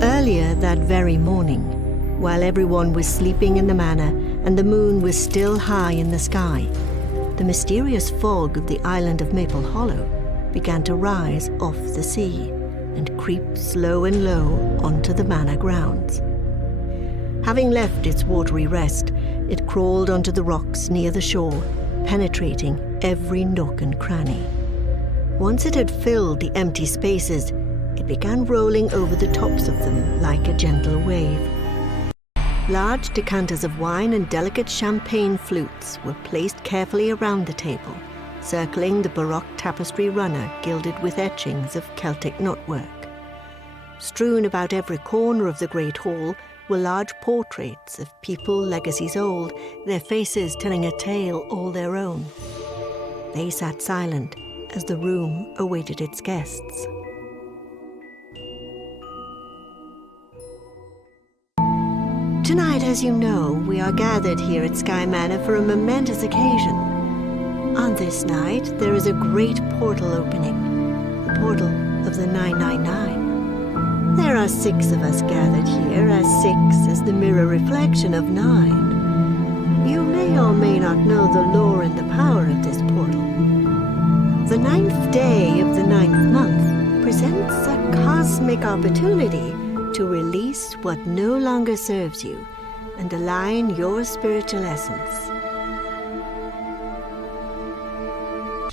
Earlier that very morning, while everyone was sleeping in the manor and the moon was still high in the sky, the mysterious fog of the island of Maple Hollow began to rise off the sea and creep slow and low onto the manor grounds. Having left its watery rest, it crawled onto the rocks near the shore, penetrating every nook and cranny. Once it had filled the empty spaces, it began rolling over the tops of them like a gentle wave. Large decanters of wine and delicate champagne flutes were placed carefully around the table, circling the Baroque tapestry runner gilded with etchings of Celtic knotwork. Strewn about every corner of the great hall were large portraits of people legacies old, their faces telling a tale all their own. They sat silent as the room awaited its guests. Tonight, as you know, we are gathered here at Sky Manor for a momentous occasion. On this night, there is a great portal opening, the portal of the 999. There are 6 of us gathered here, as 6 is the mirror reflection of 9. You may or may not know the lore and the power of this portal. The 9th day of the 9th month presents a cosmic opportunity to release what no longer serves you and align your spiritual essence.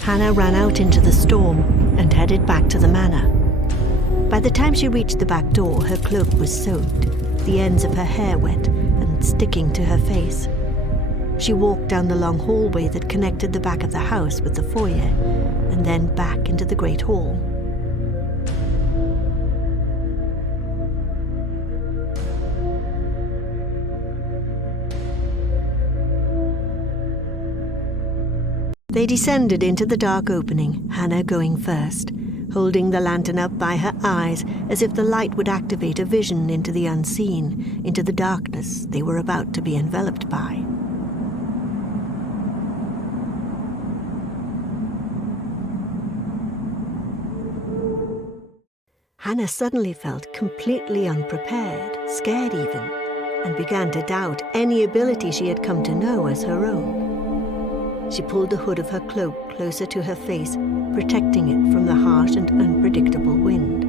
Hannah ran out into the storm and headed back to the manor. By the time she reached the back door, her cloak was soaked, the ends of her hair wet and sticking to her face. She walked down the long hallway that connected the back of the house with the foyer, and then back into the great hall. They descended into the dark opening, Hannah going first, holding the lantern up by her eyes as if the light would activate a vision into the unseen, into the darkness they were about to be enveloped by. Hannah suddenly felt completely unprepared, scared even, and began to doubt any ability she had come to know as her own. She pulled the hood of her cloak closer to her face, protecting it from the harsh and unpredictable wind.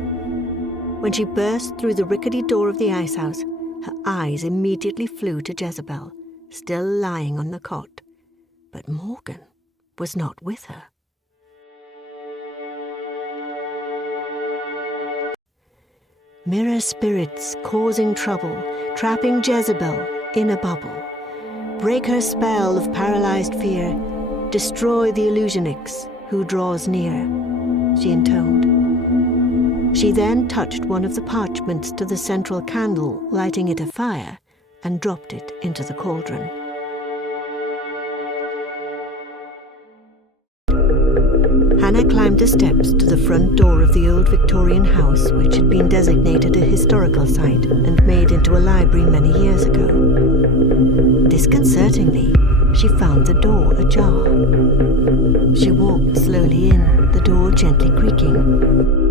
When she burst through the rickety door of the ice house, her eyes immediately flew to Jezebel, still lying on the cot. But Morgan was not with her. Mirror spirits causing trouble, trapping Jezebel in a bubble. Break her spell of paralyzed fear. Destroy the illusionix who draws near, she intoned. She then touched one of the parchments to the central candle, lighting it afire, and dropped it into the cauldron. Hannah climbed the steps to the front door of the old Victorian house, which had been designated a historical site and made into a library many years ago. Disconcertingly, she found the door ajar. She walked slowly in, the door gently creaking,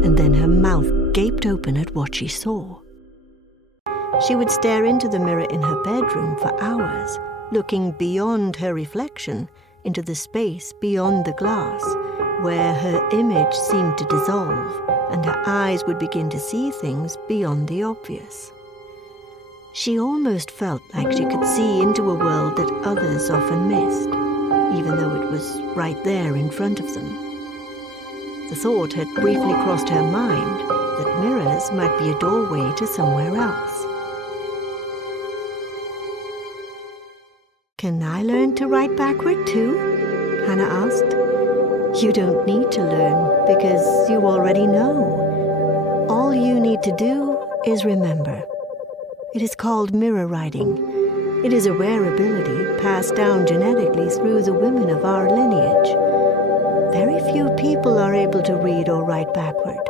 and then her mouth gaped open at what she saw. She would stare into the mirror in her bedroom for hours, looking beyond her reflection into the space beyond the glass, where her image seemed to dissolve, and her eyes would begin to see things beyond the obvious. She almost felt like she could see into a world that others often missed, even though it was right there in front of them. The thought had briefly crossed her mind that mirrors might be a doorway to somewhere else. "Can I learn to write backward too?" Hannah asked. "You don't need to learn because you already know. All you need to do is remember. It is called mirror writing. It is a rare ability passed down genetically through the women of our lineage. Very few people are able to read or write backward.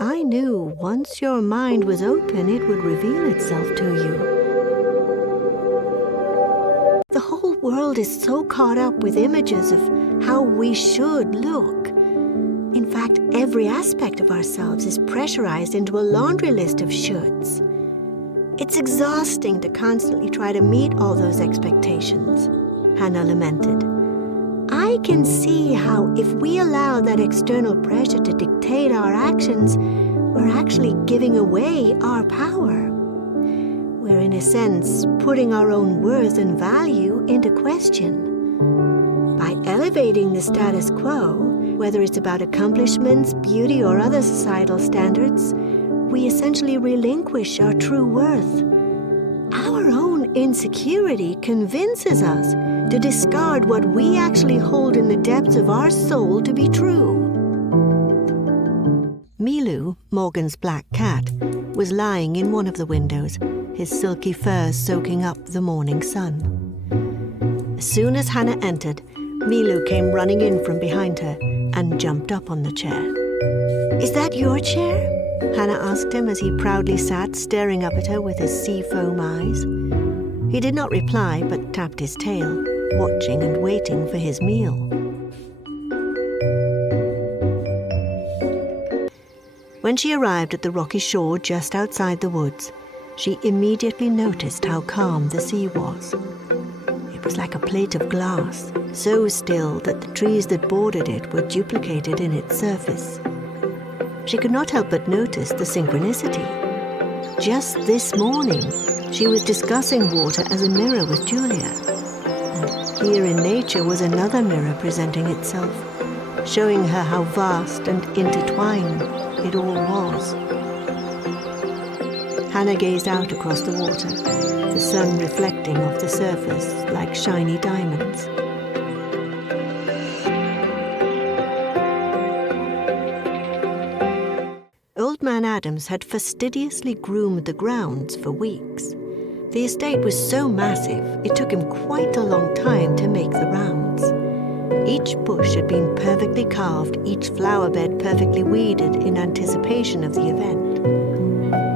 I knew once your mind was open, it would reveal itself to you. The whole world is so caught up with images of how we should look. In fact, every aspect of ourselves is pressurized into a laundry list of shoulds. It's exhausting to constantly try to meet all those expectations, Hannah lamented. I can see how if we allow that external pressure to dictate our actions, we're actually giving away our power. We're, in a sense, putting our own worth and value into question. By elevating the status quo, whether it's about accomplishments, beauty, or other societal standards, we essentially relinquish our true worth. Our own insecurity convinces us to discard what we actually hold in the depths of our soul to be true. Milu, Morgan's black cat, was lying in one of the windows, his silky fur soaking up the morning sun. As soon as Hannah entered, Milu came running in from behind her and jumped up on the chair. "Is that your chair?" Hannah asked him as he proudly sat staring up at her with his sea foam eyes. He did not reply, but tapped his tail, watching and waiting for his meal. When she arrived at the rocky shore just outside the woods, she immediately noticed how calm the sea was. It was like a plate of glass, so still that the trees that bordered it were duplicated in its surface. She could not help but notice the synchronicity. Just this morning, she was discussing water as a mirror with Julia. And here in nature was another mirror presenting itself, showing her how vast and intertwined it all was. Hannah gazed out across the water, the sun reflecting off the surface like shiny diamonds. Old Man Adams had fastidiously groomed the grounds for weeks. The estate was so massive, it took him quite a long time to make the rounds. Each bush had been perfectly carved, each flower bed perfectly weeded in anticipation of the event.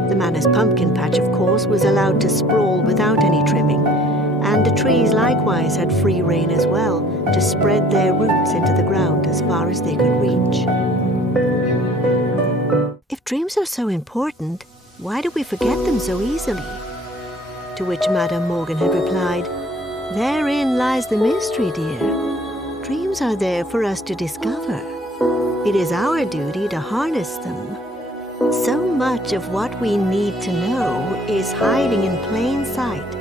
The manor's pumpkin patch, of course, was allowed to sprawl without any trimming, and the trees likewise had free rein as well to spread their roots into the ground as far as they could reach. If dreams are so important, why do we forget them so easily? To which Madame Morgan had replied, "Therein lies the mystery, dear. Dreams are there for us to discover. It is our duty to harness them. So much of what we need to know is hiding in plain sight,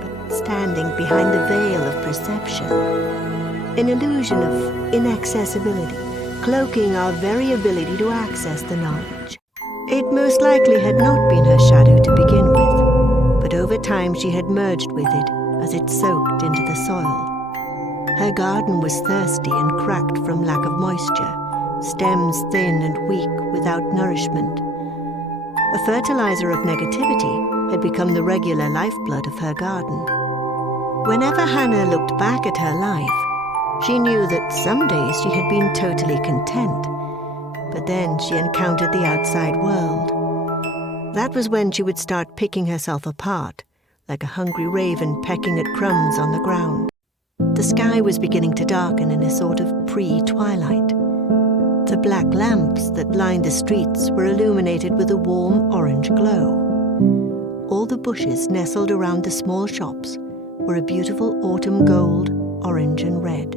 but standing behind the veil of perception. An illusion of inaccessibility, cloaking our very ability to access the knowledge." It most likely had not been her shadow to begin with, but over time she had merged with it as it soaked into the soil. Her garden was thirsty and cracked from lack of moisture, stems thin and weak without nourishment. A fertilizer of negativity had become the regular lifeblood of her garden. Whenever Hannah looked back at her life, she knew that some days she had been totally content, but then she encountered the outside world. That was when she would start picking herself apart, like a hungry raven pecking at crumbs on the ground. The sky was beginning to darken in a sort of pre-twilight. The black lamps that lined the streets were illuminated with a warm orange glow. All the bushes nestled around the small shops were a beautiful autumn gold, orange and red,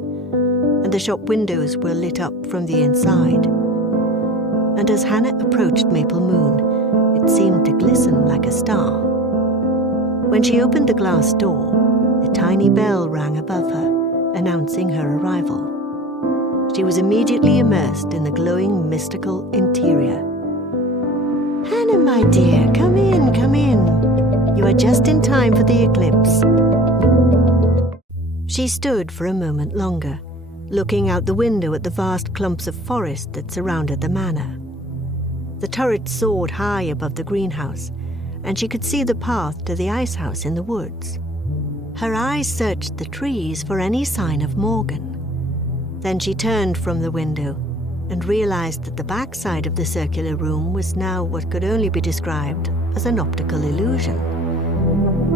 and the shop windows were lit up from the inside. And as Hannah approached Maple Moon, it seemed to glisten like a star. When she opened the glass door, a tiny bell rang above her, announcing her arrival. She was immediately immersed in the glowing, mystical interior. "Hannah, my dear, come in, come in. You are just in time for the eclipse." She stood for a moment longer, looking out the window at the vast clumps of forest that surrounded the manor. The turret soared high above the greenhouse, and she could see the path to the ice house in the woods. Her eyes searched the trees for any sign of Morgan. Then she turned from the window and realized that the backside of the circular room was now what could only be described as an optical illusion.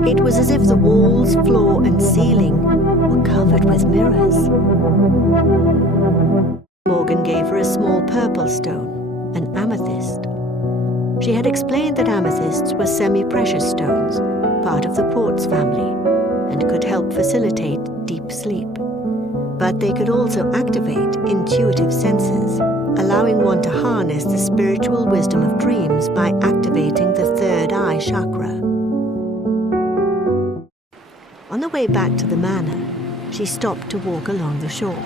It was as if the walls, floor, and ceiling were covered with mirrors. Morgan gave her a small purple stone, an amethyst. She had explained that amethysts were semi-precious stones, part of the quartz family, and could help facilitate deep sleep. But they could also activate intuitive senses, allowing one to harness the spiritual wisdom of dreams by activating the third eye chakra. On the way back to the manor, she stopped to walk along the shore.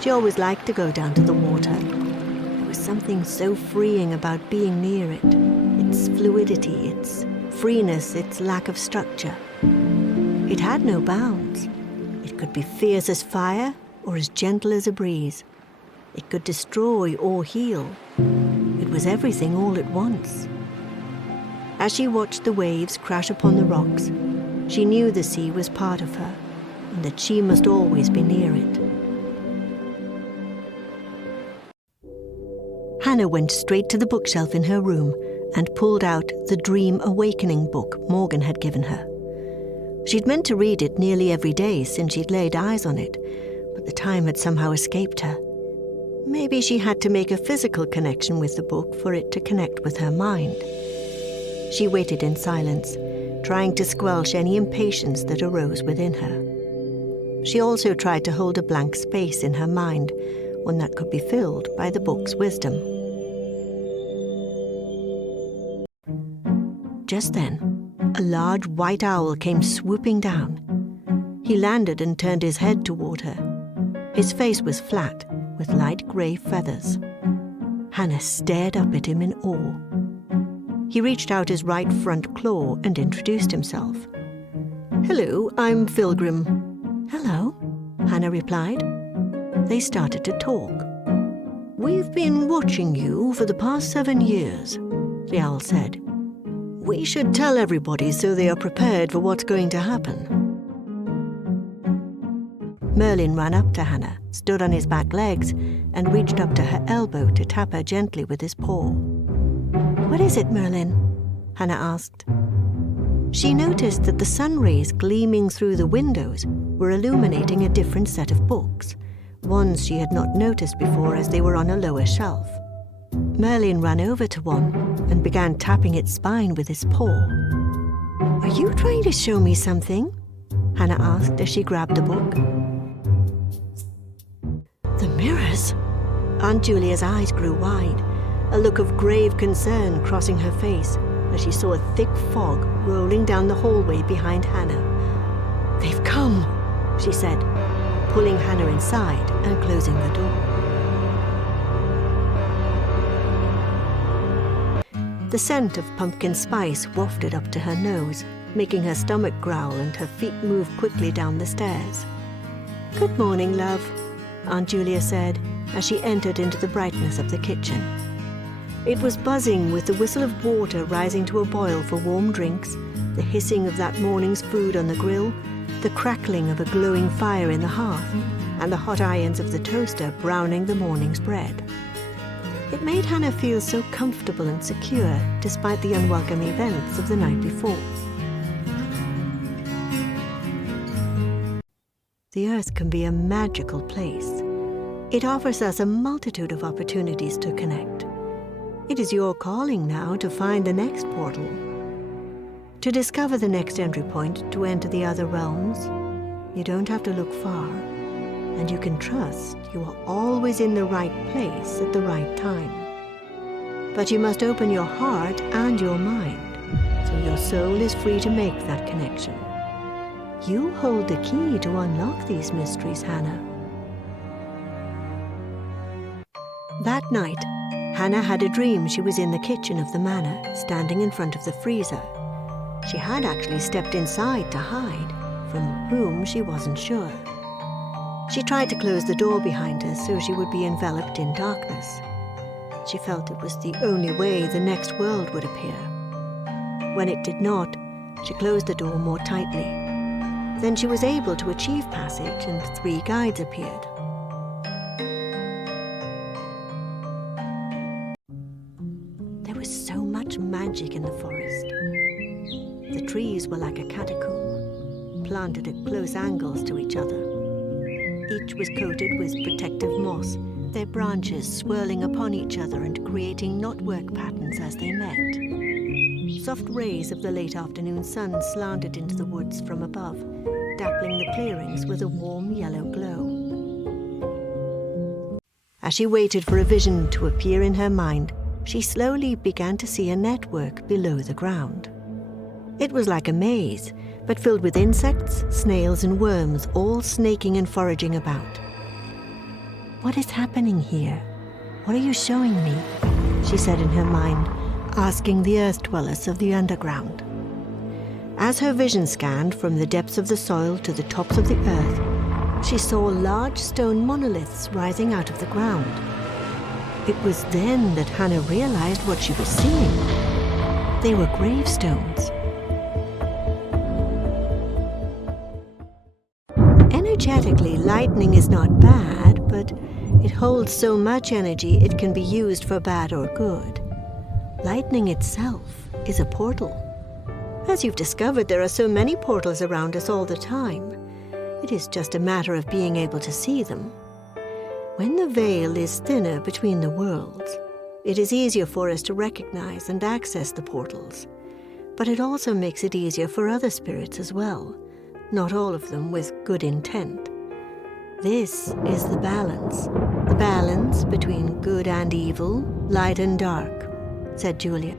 She always liked to go down to the water. There was something so freeing about being near it, its fluidity, its freeness, its lack of structure. It had no bounds. It could be fierce as fire or as gentle as a breeze. It could destroy or heal. It was everything all at once. As she watched the waves crash upon the rocks, she knew the sea was part of her, and that she must always be near it. Hannah went straight to the bookshelf in her room and pulled out the Dream Awakening book Morgan had given her. She'd meant to read it nearly every day since she'd laid eyes on it, but the time had somehow escaped her. Maybe she had to make a physical connection with the book for it to connect with her mind. She waited in silence, trying to squelch any impatience that arose within her. She also tried to hold a blank space in her mind, one that could be filled by the book's wisdom. Just then, a large white owl came swooping down. He landed and turned his head toward her. His face was flat, with light grey feathers. Hannah stared up at him in awe. He reached out his right front claw and introduced himself. "Hello, I'm Pilgrim." "Hello," Hannah replied. They started to talk. "We've been watching you for the past 7 years," the owl said. "We should tell everybody so they are prepared for what's going to happen." Merlin ran up to Hannah, stood on his back legs, and reached up to her elbow to tap her gently with his paw. "What is it, Merlin?" Hannah asked. She noticed that the sun rays gleaming through the windows were illuminating a different set of books, ones she had not noticed before as they were on a lower shelf. Merlin ran over to one and began tapping its spine with his paw. "Are you trying to show me something?" Hannah asked as she grabbed the book. "The mirrors?" Aunt Julia's eyes grew wide, a look of grave concern crossing her face as she saw a thick fog rolling down the hallway behind Hannah. "They've come," she said, pulling Hannah inside and closing the door. The scent of pumpkin spice wafted up to her nose, making her stomach growl and her feet move quickly down the stairs. "Good morning, love," Aunt Julia said as she entered into the brightness of the kitchen. It was buzzing with the whistle of water rising to a boil for warm drinks, the hissing of that morning's food on the grill, the crackling of a glowing fire in the hearth, and the hot irons of the toaster browning the morning's bread. It made Hannah feel so comfortable and secure despite the unwelcome events of the night before. The earth can be a magical place. It offers us a multitude of opportunities to connect. It is your calling now to find the next portal, to discover the next entry point to enter the other realms. You don't have to look far, and you can trust you are always in the right place at the right time. But you must open your heart and your mind, so your soul is free to make that connection. You hold the key to unlock these mysteries, Hannah. That night, Hannah had a dream she was in the kitchen of the manor, standing in front of the freezer. She had actually stepped inside to hide, from whom she wasn't sure. She tried to close the door behind her so she would be enveloped in darkness. She felt it was the only way the next world would appear. When it did not, she closed the door more tightly. Then she was able to achieve passage and 3 guides appeared. There was so much magic in the forest. The trees were like a catacomb, planted at close angles to each other. Each was coated with protective moss their branches swirling upon each other and creating knotwork patterns as they met. Soft rays of the late afternoon sun slanted into the woods from above, dappling the clearings with a warm yellow glow. As she waited for a vision to appear in her mind, she slowly began to see a network below the ground. It was like a maze, but filled with insects, snails, and worms, all snaking and foraging about. "What is happening here? What are you showing me?" she said in her mind, asking the earth dwellers of the underground. As her vision scanned from the depths of the soil to the tops of the earth, she saw large stone monoliths rising out of the ground. It was then that Hannah realized what she was seeing. They were gravestones. Energetically, lightning is not bad, but it holds so much energy it can be used for bad or good. Lightning itself is a portal. As you've discovered, there are so many portals around us all the time. It is just a matter of being able to see them. When the veil is thinner between the worlds, it is easier for us to recognize and access the portals. But it also makes it easier for other spirits as well, not all of them with good intent. This is the balance between good and evil, light and dark, said Julia.